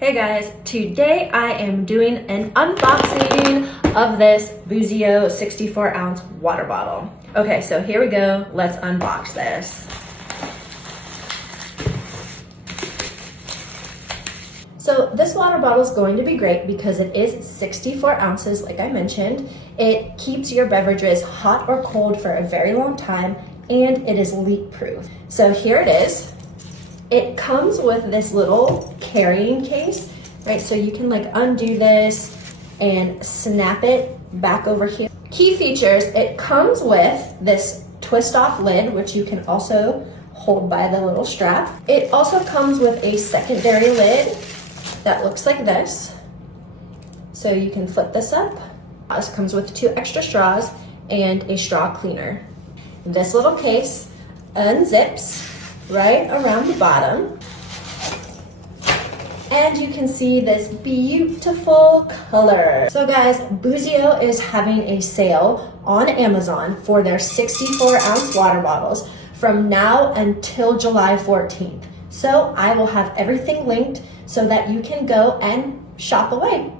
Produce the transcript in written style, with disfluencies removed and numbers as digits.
Hey guys, today I am doing an unboxing of this Buzio 64 ounce water bottle. Okay, so here we go. Let's unbox this. So this water bottle is going to be great because it is 64 ounces, like I mentioned. It keeps your beverages hot or cold for a very long time, and it is leak proof. So here it is. It comes with this little carrying case, right? So you can like undo this and snap it back over here. Key features, it comes with this twist off lid, which you can also hold by the little strap. It also comes with a secondary lid that looks like this. So you can flip this up. This comes with 2 extra straws and a straw cleaner. This little case unzips right around the bottom, and you can see this beautiful color. So guys, Buzio is having a sale on Amazon for their 64 ounce water bottles from now until July 14th. So I will have everything linked so that you can go and shop away.